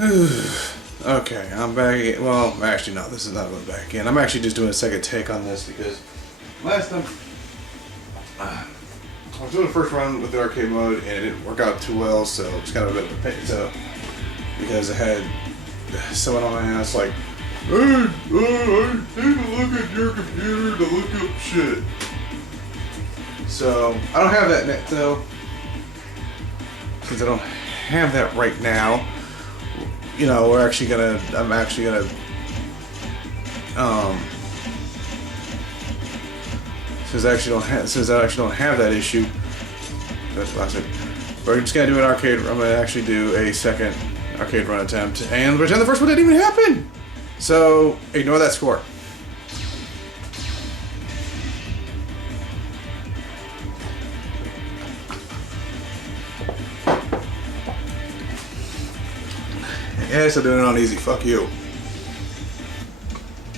Okay, I'm back. Well, actually, no, this is not going back in. I'm actually just doing a second take on this because last time I was doing the first run with the arcade mode and it didn't work out too well, so it's kind of a bit of a pain. So, because I had someone on my ass like, hey, I need to look at your computer to look up shit. So, I don't have that net though. Since I don't have that right now, you know, I'm actually gonna, since I actually don't have that issue, that's last it. We're just gonna do an arcade. I'm gonna actually do a second arcade run attempt and pretend the first one didn't even happen. So ignore that score. Yes, I'm doing it on easy. Fuck you.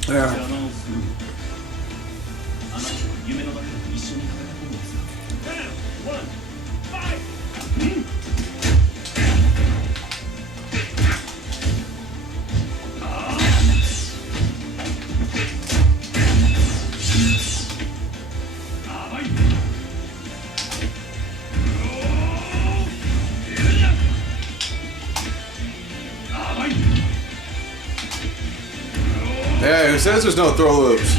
Yeah. Yeah, who says there's no throw loops?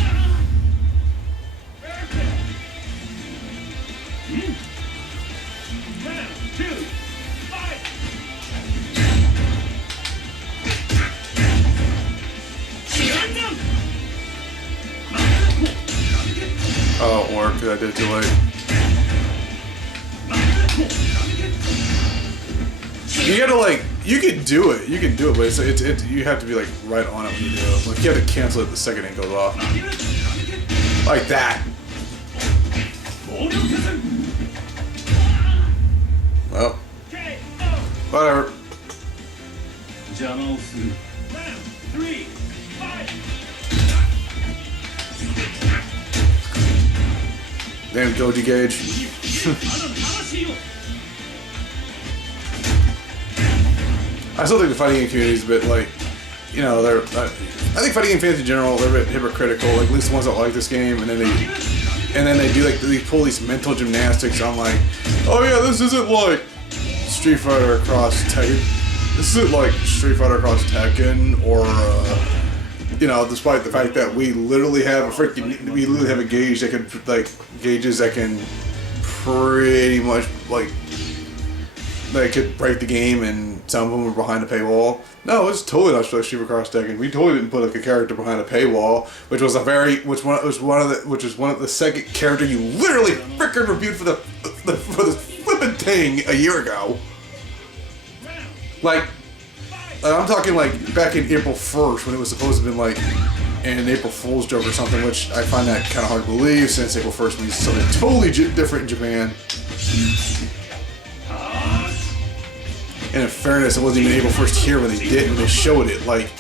Oh, it worked because I did it too late. You gotta like, you can do it, but it's you have to be like right on it when you do it. Like you have to cancel it the second it goes off. Like that. Well, whatever. Damn Goji Gage. I still think the fighting game community is a bit like, you know, I think fighting game fans in general, they're a bit hypocritical. Like at least the ones that like this game, and then they do like they pull these mental gymnastics on like, oh yeah, this isn't like Street Fighter Cross Tekken. This isn't like Street Fighter Cross Tekken, or you know, despite the fact that we literally have a gauge that can gauges that can pretty much like. They could break the game, and some of them were behind a paywall. No, it's totally not like Street Fighter Cross Tekken. We totally didn't put like a character behind a paywall, which was one of the second character you literally frickin' reviewed for the flippin' thing a year ago. Like, I'm talking like back in April 1st when it was supposed to have been like an April Fool's joke or something, which I find that kind of hard to believe since April 1st means something totally different in Japan. And in fairness, it wasn't even April 1st here when they did, and they showed it. Like,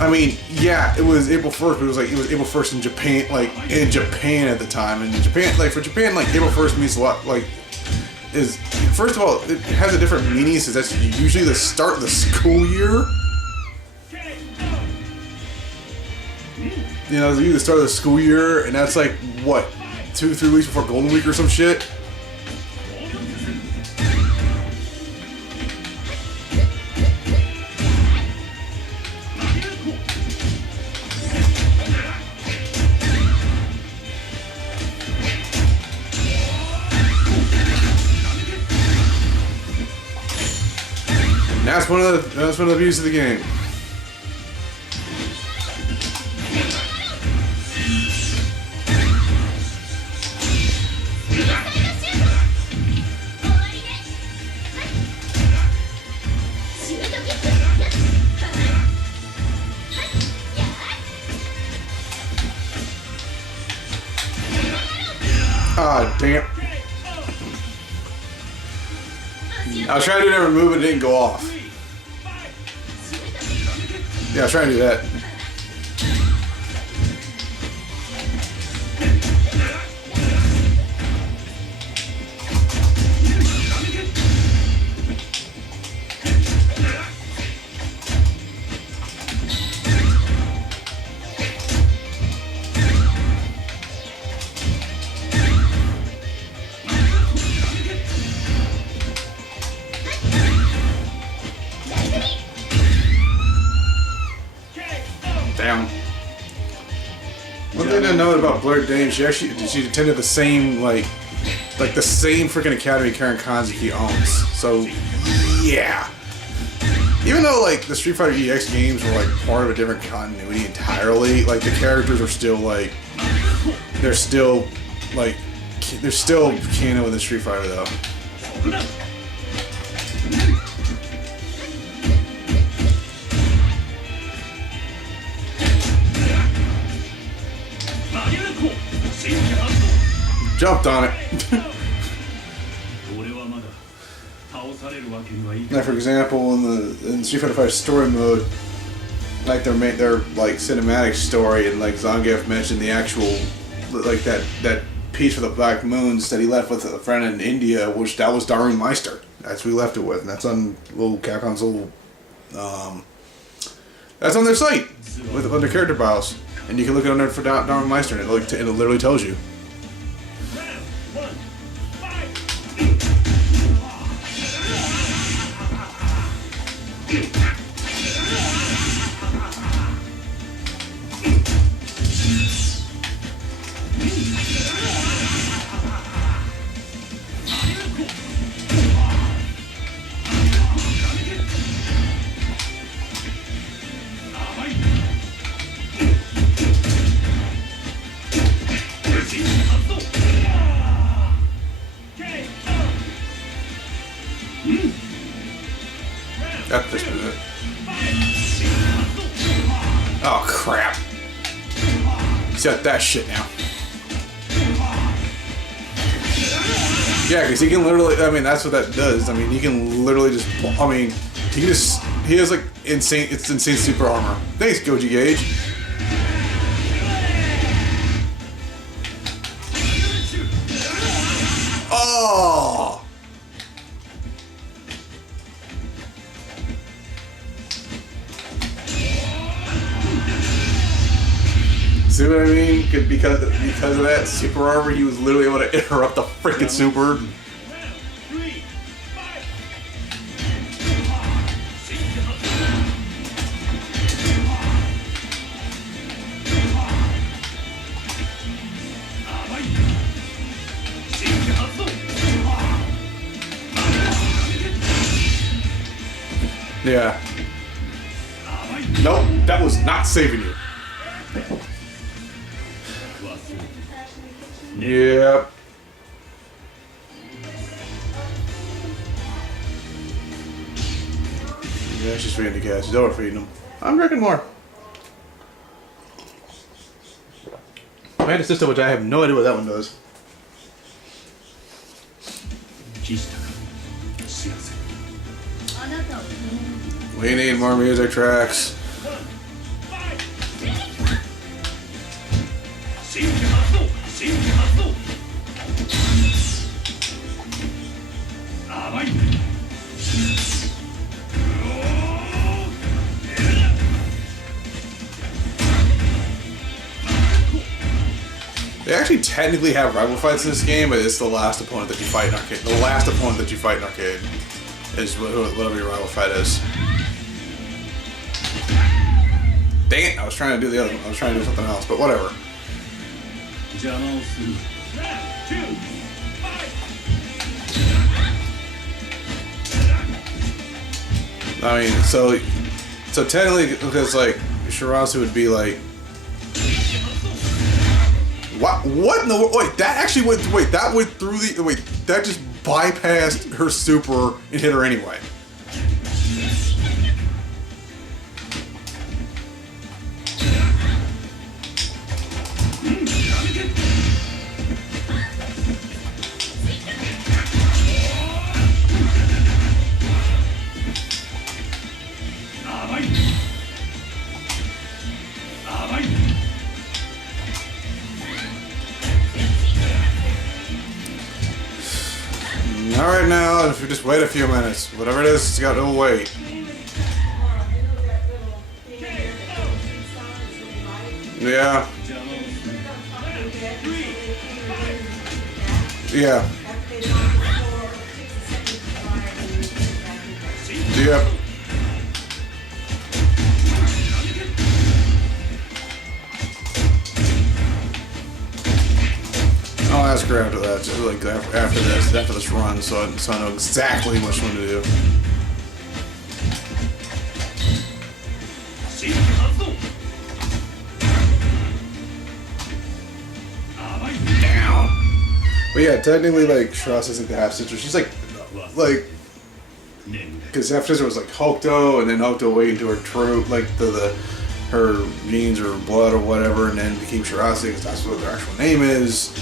I mean, yeah, it was April 1st, but it was April 1st in Japan, like in Japan at the time. And in Japan, like for Japan, like April 1st means a lot. Like, first of all, it has a different meaning since that's usually the start of the school year. You know, it's usually the start of the school year, and that's like what, 2-3 weeks before Golden Week or some shit. That's one of the beauties of the game. Ah, damn. I was trying to do that move, it didn't go off. Yeah, I was trying to do that. really didn't know about Blair Dane. She attended the same like the same freaking academy Karen Kanzuki owns. So yeah. Even though like the Street Fighter EX games were like part of a different continuity entirely, like the characters are still like they're still canon with the Street Fighter though. Jumped on it. Now, for example, in Street Fighter V story mode, like their like cinematic story, and like Zangief mentioned the actual like that piece for the Black Moons that he left with a friend in India, which that was Darun Meister. That's who we left it with, and that's on little Capcom's little that's on their site with under character bios, and you can look it under for Darun Meister, and it literally tells you. Oh crap. He's got that shit now. Yeah, because he can literally, I mean, that's what that does. I mean, he can literally just, I mean, he has like insane super armor. Thanks, Goji Gage. Oh! See what I mean? Because of that super armor, he was literally able to interrupt the freaking super. Yeah. Nope, that was not saving you. Yep. Yeah, she's feeding the cats. She's overfeeding them. I'm drinking more. I had a system which I have no idea what that one does. We need more music tracks. They actually technically have rival fights in this game, but it's the last opponent that you fight in arcade. The last opponent that you fight in arcade is whatever your rival fight is. Dang it! I was trying to do the other one. I was trying to do something else, but whatever. I mean, so technically, because like Shirasu would be like, what in the wait? That actually went. Wait, that went through the. Wait, that just bypassed her super and hit her anyway. Alright now, if you just wait a few minutes, whatever it is, it's got to wait. Yeah. Yeah. Yep. sure after that, just like after this run, so I know exactly which one to do. Down. But yeah, technically, like Shirase is like the half sister. She's like, because half sister was like Hokuto, and then Hokuto awakened to her true, like her genes or blood or whatever, and then became Shirase because that's what their actual name is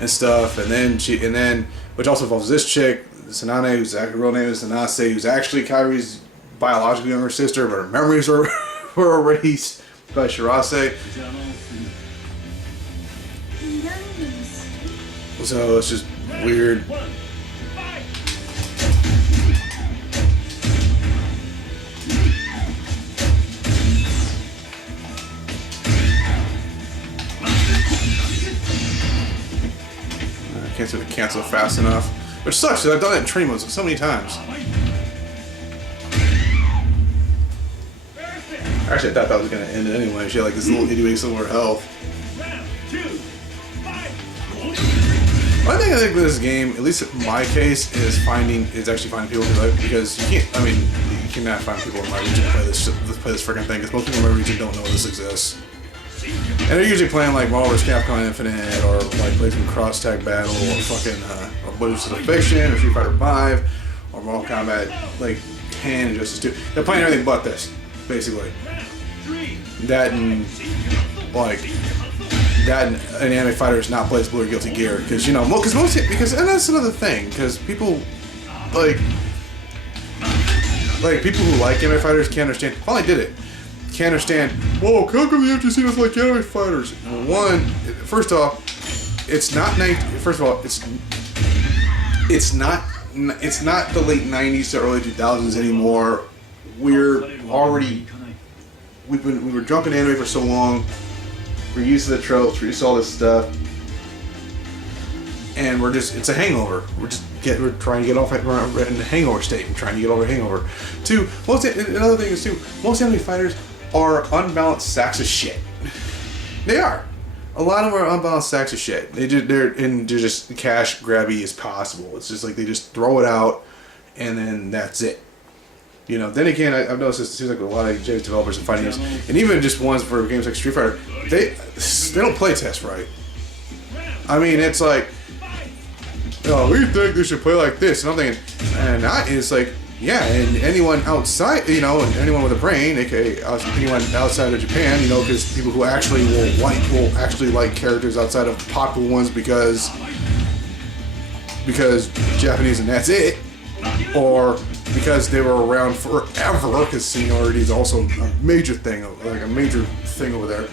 and stuff. And then which also involves this chick, Sanane, whose actual real name is Sanase, who's actually Kairi's biologically younger sister, but her memories were erased by Shirase. So it's just weird. I can't seem to cancel fast enough. Which sucks, because I've done it in training modes so many times. Actually, I thought that was going to end it anyway. She had like this little itty bitty silver health. One thing I think with this game, at least in my case, is actually finding people who like, because you can't, I mean, you cannot find people in my region to play this freaking thing, because most people in my region don't know this exists. And they're usually playing like Marvel vs. Capcom Infinite, or like play some Cross Tag Battle, or fucking, or Wizards of Fiction, or Street Fighter V, or Mortal Kombat like 10 and Justice 2. They're playing everything but this, basically. That and an anime fighter is not playable or Guilty Gear, because and that's another thing, because people people who like anime fighters can't understand. Finally did it. Can't understand. Whoa, how come the FGC doesn't like anime fighters? Well, first off, it's not the late '90s to early 2000s anymore. We were jumping anime for so long. We're used to the tropes. We're used to all this stuff, and it's a hangover. We're trying to get off in the hangover state and trying to get over hangover. Another thing is too, most anime fighters are unbalanced sacks of shit. They are. A lot of them are unbalanced sacks of shit. They're just cash grabby as possible. It's just like they just throw it out, and then that's it. Then again, I've noticed it seems like a lot of Japanese developers are fighting this, and even just ones for games like Street Fighter, they don't play test right. I mean, it's like, we think they should play like this, and I'm thinking, it's like, yeah, and anyone outside, and anyone with a brain, aka anyone outside of Japan, because people who actually will actually like characters outside of popular ones because Japanese and that's it, or because they were around forever, because seniority is also a major thing, over there.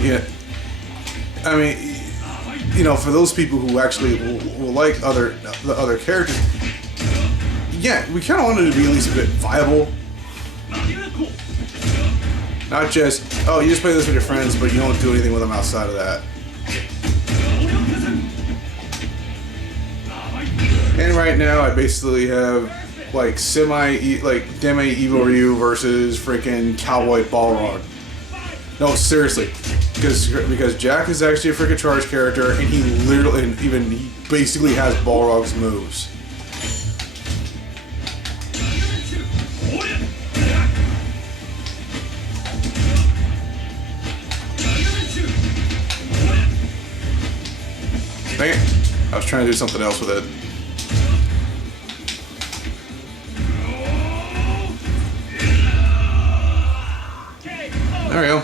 Yeah. I mean, for those people who actually will like the other characters, yeah, we kind of wanted to be at least a bit viable. Not just, you just play this with your friends, but you don't do anything with them outside of that. And right now, I basically have like Deme Evil Ryu versus freaking Cowboy Balrog. No, seriously, because Jack is actually a freaking charge character, and he basically has Balrog's moves. Dang it. I was trying to do something else with it. There we go.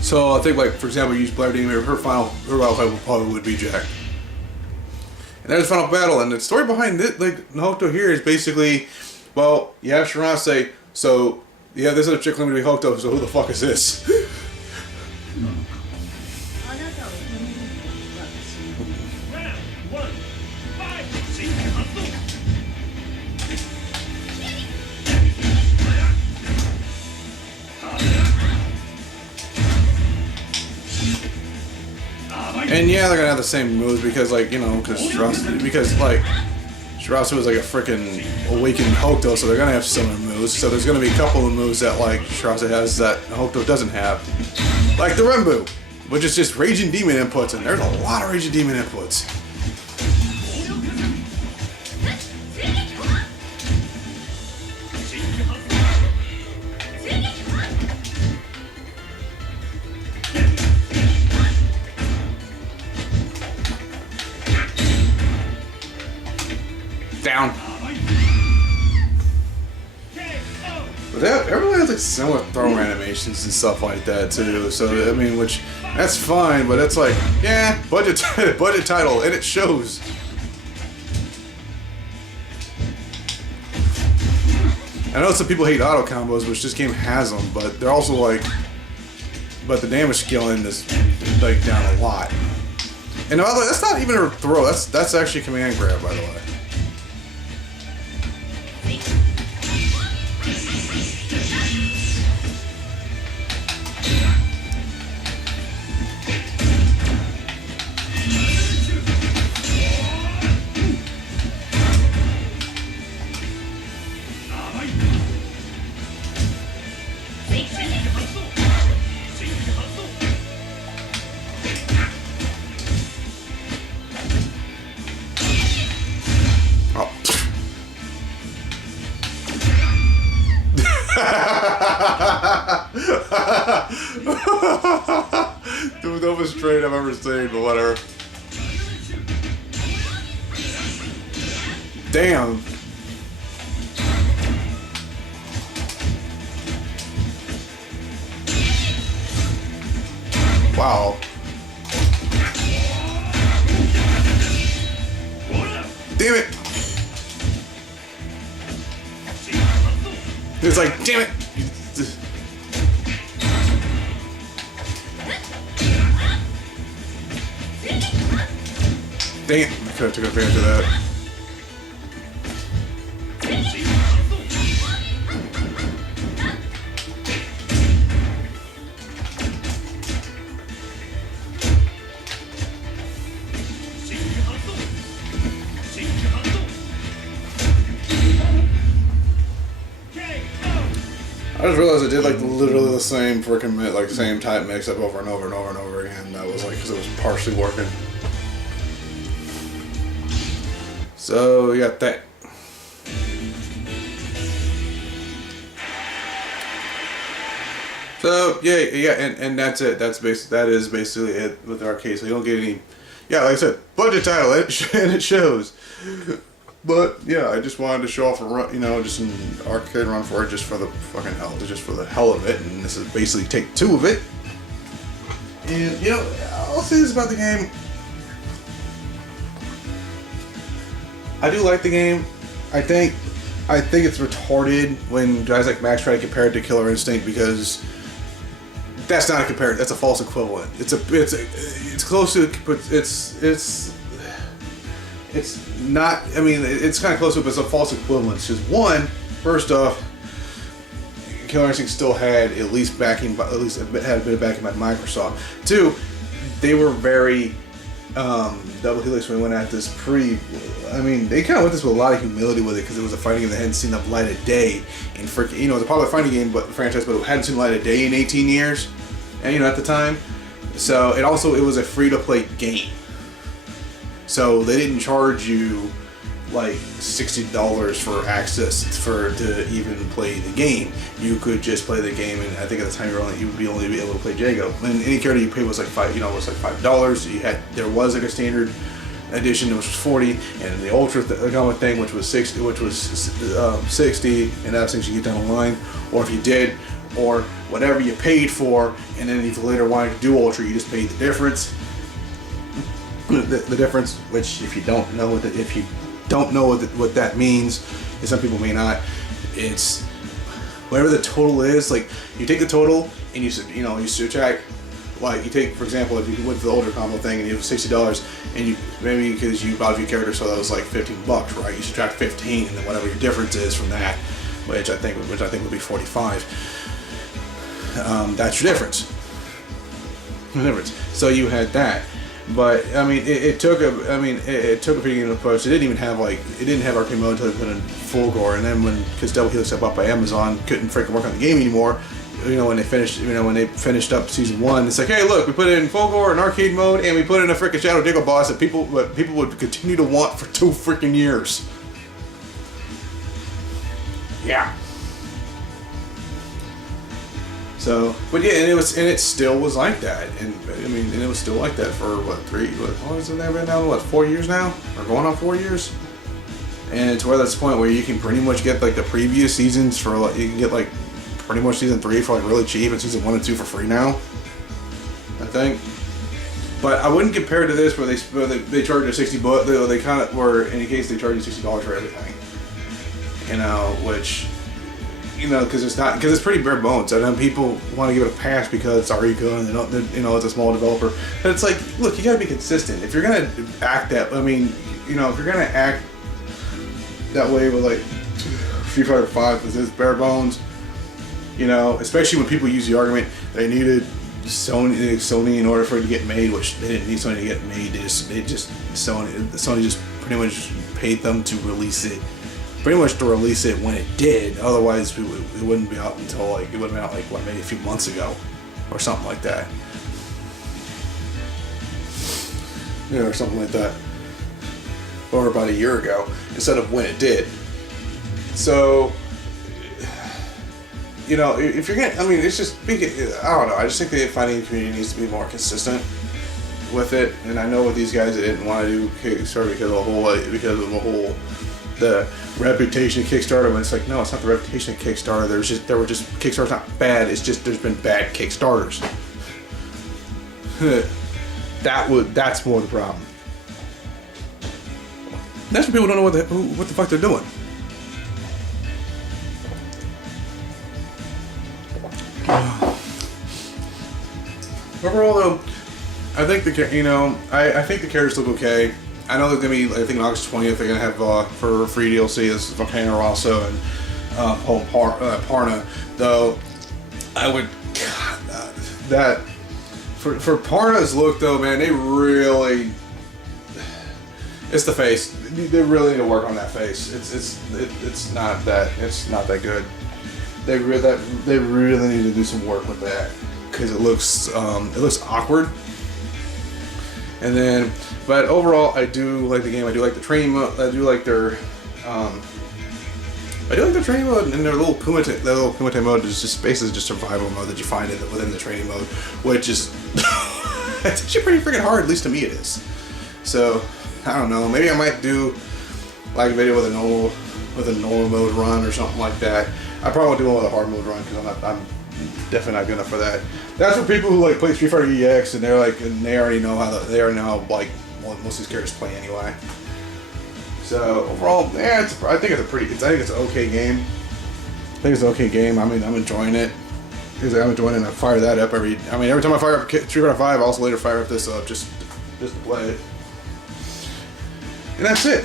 So I think, like, for example, you use Blair Demon, her battle type probably would be Jack. And there's the final battle, and the story behind it, like, Hokuto here is basically, well, you have Shirase, so you have this other chick claiming to be Hokuto, so who the fuck is this? And yeah, they're gonna have the same moves because, like, you know, because Shirasu is like a freaking awakened Hokuto, so they're gonna have similar moves. So there's gonna be a couple of moves that like Shirasu has that Hokuto doesn't have, like the Renbu, which is just Raging Demon inputs, and there's a lot of Raging Demon inputs. Down. But everyone has like similar throw animations and stuff like that too. So I mean, which that's fine, but it's like, yeah, budget title, and it shows. I know some people hate auto combos, which this game has them, but they're also like, but the damage scaling is like down a lot. And that's not even a throw. That's actually a command grab, by the way. The dumbest trade I've ever seen, but whatever. Damn. Wow. Damn it. It's like, damn it. Dang it, I could have took advantage of that. I just realized I did like literally the same freaking like same type mix up over and over and over and over again. That was like because it was partially working. So you got that. So yeah, and that's it. That is basically it with Arcade. So you don't get any. Yeah, like I said, budget title, and it shows. But yeah, I just wanted to show off a run, you know, just an arcade run for it, just for the fucking hell, just for the hell of it. And this is basically take 2 of it. And you know, I'll say this about the game. I do like the game. I think it's retarded when guys like Max try to compare it to Killer Instinct because that's not a comparison. That's a false equivalent. It's close to, but it's not. I mean, it's kind of close to it, but it's a false equivalent. Because one, first off, Killer Instinct still had at least backing, had a bit of backing by Microsoft. 2, they were very Double Helix when we went at this I mean, they kind of went this with a lot of humility with it because it was a fighting game that hadn't seen the light of day in freaking, you know, it's a popular fighting game, but franchise, but it hadn't seen the light of day in 18 years, and you know, at the time. So it was a free-to-play game. So they didn't charge you like $60 for access to even play the game. You could just play the game, and I think at the time you would only be able to play Jago. And any character you paid was like $5. There was like a standard edition which was $40, and the Ultra Gamma thing which was $60, and that's things you get down the line. Or if you did, or whatever you paid for, and then if you later wanted to do Ultra, you just paid the difference. The difference, which if you don't know what that means, and some people may not, it's whatever the total is. Like you take the total and you subtract. Like you take, for example, if you went to the Ultra Combo thing and you have $60, and you maybe because you bought a few characters, so that was like $15, right? You subtract 15, and then whatever your difference is from that, which I think would be 45. That's your difference. The difference. So you had that. But I mean, it took a. I mean, it took a pretty good approach. It didn't have arcade mode until they put in Full Gore, and then because Double Helix got bought by Amazon, couldn't freaking work on the game anymore. When they finished up season 1, it's like, hey, look, we put it in Full Gore and arcade mode, and we put in a freaking Shadow Diggle boss that people would continue to want for 2 freaking years. Yeah. So, but yeah, and it still was like that, and I mean, and it was still like that for how long has it been now? 4 years now, or going on 4 years? And to where that's the point where you can pretty much get like the previous seasons for like, you can get like pretty much season 3 for like really cheap, and season 1 and 2 for free now, I think. But I wouldn't compare it to this where they charge you $60. They kind of were, in any case, they charge you $60 for everything. Which, because it's pretty bare bones, and then people want to give it a pass because it's already good, and it's a small developer. But it's like, look, you got to be consistent. If you're gonna act that, I mean, if you're gonna act that way with like Street Fighter 5, because it's bare bones, especially when people use the argument they needed Sony in order for it to get made, which they didn't need Sony to get made. Sony just pretty much paid them to release it. Pretty much to release it when it did. Otherwise, it wouldn't be out until it would have been out maybe a few months ago, or something like that. Or something like that, or about a year ago instead of when it did. So, if you're getting, I mean, it's just I don't know. I just think the fighting community needs to be more consistent with it. And I know with these guys, they didn't want to do Kickstarter because of the reputation of Kickstarter. When it's like, no, it's not the reputation of Kickstarter. There were just Kickstarter's not bad. It's just there's been bad Kickstarters. That's more the problem. That's when people don't know what the fuck they're doing. Overall, though, I think I think the characters look okay. I know they're gonna be. I think on August 20th they're gonna have for free DLC as Volcano Rosso and Parna. Though I would that for Parna's look though, man, they really. It's the face. They really need to work on that face. It's not that good. They really need to do some work with that because it looks awkward. And then, but overall, I do like the game. I do like the training mode. I do like their training mode and their little Kumite mode is just basically just survival mode that you find within the training mode, which is it's actually pretty freaking hard. At least to me, it is. So I don't know. Maybe I might do like a video with a normal mode run or something like that. I probably won't do one with a hard mode run because I'm definitely not good enough for that. That's for people who play Street Fighter EX and they already know how most of these characters play anyway. So overall, yeah, I think it's an okay game. I think it's an okay game. I mean, I'm enjoying it. I'm enjoying it. And I fire that up every time I fire up Street Fighter 5, I also later fire up this up just to play it. And that's it.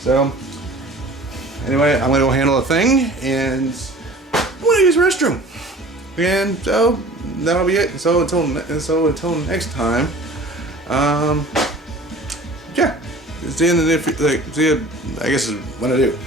So anyway, I'm gonna go handle a thing and I'm gonna use the restroom. And so that'll be it. So until next time, yeah. See you I guess is what I do.